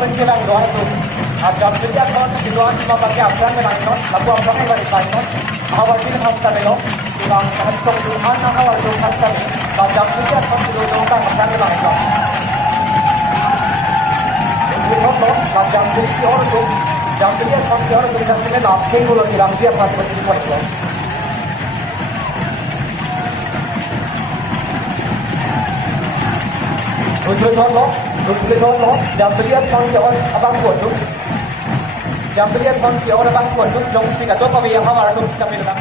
menjelang doa itu. Jam dia kon di doa cuma pakai abang dengan non, lalu abang yang balik non. Awal ini hasta melo, bilang hentok Tuhan awal itu hasta melo. Jam dia kon di doa kan abang dengan non. Itu loh, jam dia orang tu, jam dia kon di orang tu jam dia lah, kengul lagi lang dia pas masih di kuat loh. Tujuh tahun lo, jam belian kon di orang abang kuat tu. Jam belian kon di orang abang kuat tu, jom sih kata kau biar hawar tu sudah bilang.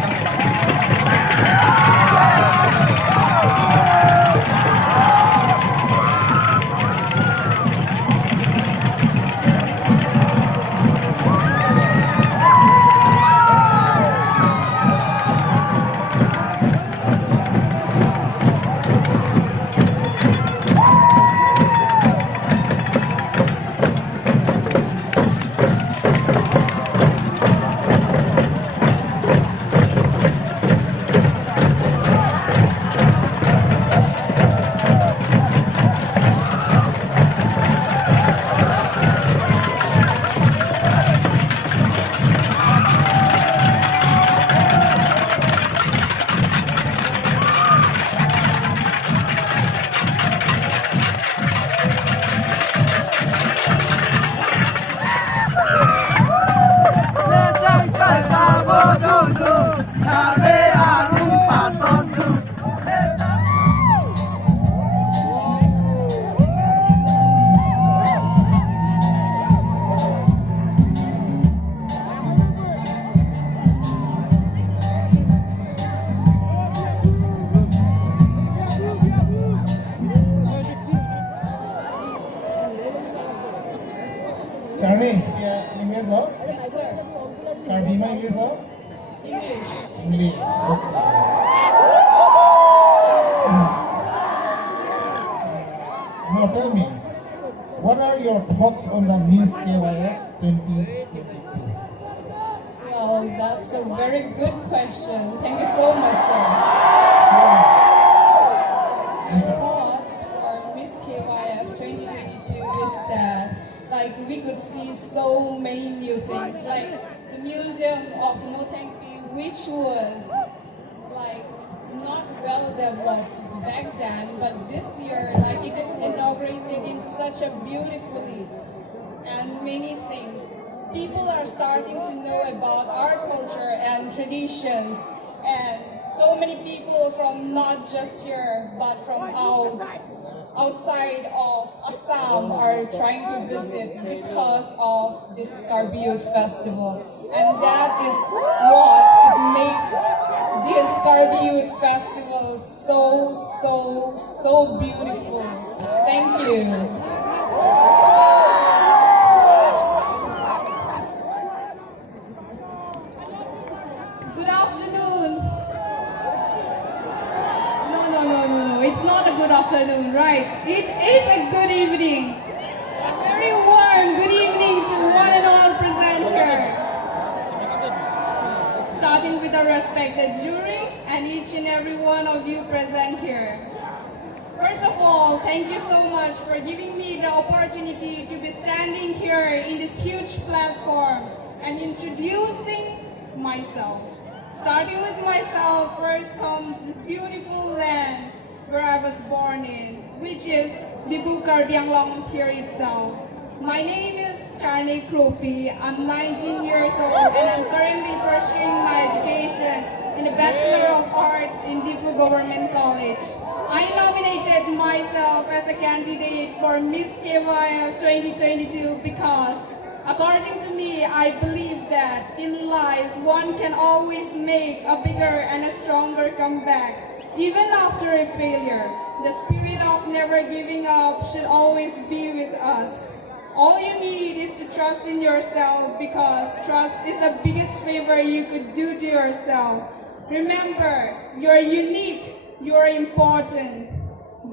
Charlie, English law? Yes, sir. Karbi English law? English. English. Okay. Now tell me, what are your thoughts on the Miss KYF 2022? Well, that's a very good question. Thank you so much, sir. My thoughts for Miss KYF 2022 is that, like, we could see so many new things, like the Museum of No Thank You, which was like not well developed back then, but this year, like, it is inaugurated in such a beautifully and many things. People are starting to know about our culture and traditions, and so many people from not just here but from outside of Assam are trying to visit because of this Karbi Festival, and that is what makes this Karbi Festival so beautiful. Thank you. Good afternoon. No. It's not a good afternoon, right? It is a good evening. A very warm good evening to one and all present here. Starting with a respected jury and each and every one of you present here. First of all, thank you so much for giving me the opportunity to be standing here in this huge platform and introducing myself. Starting with myself, first comes this beautiful land where I was born in, which is Dibu Karbi here itself. My name is Karbi. I'm 19 years old and I'm currently pursuing my education in the Bachelor of Arts in Difu Government College. I nominated myself as a candidate for Miss KYF 2022 because, according to me, I believe that in life one can always make a bigger and a stronger comeback. Even after a failure, the spirit of never giving up should always be with us. All you need is to trust in yourself, because trust is the biggest favor you could do to yourself. Remember, you're unique, you're important.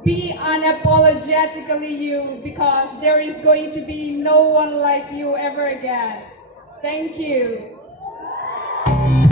Be unapologetically you, because there is going to be no one like you ever again. Thank you.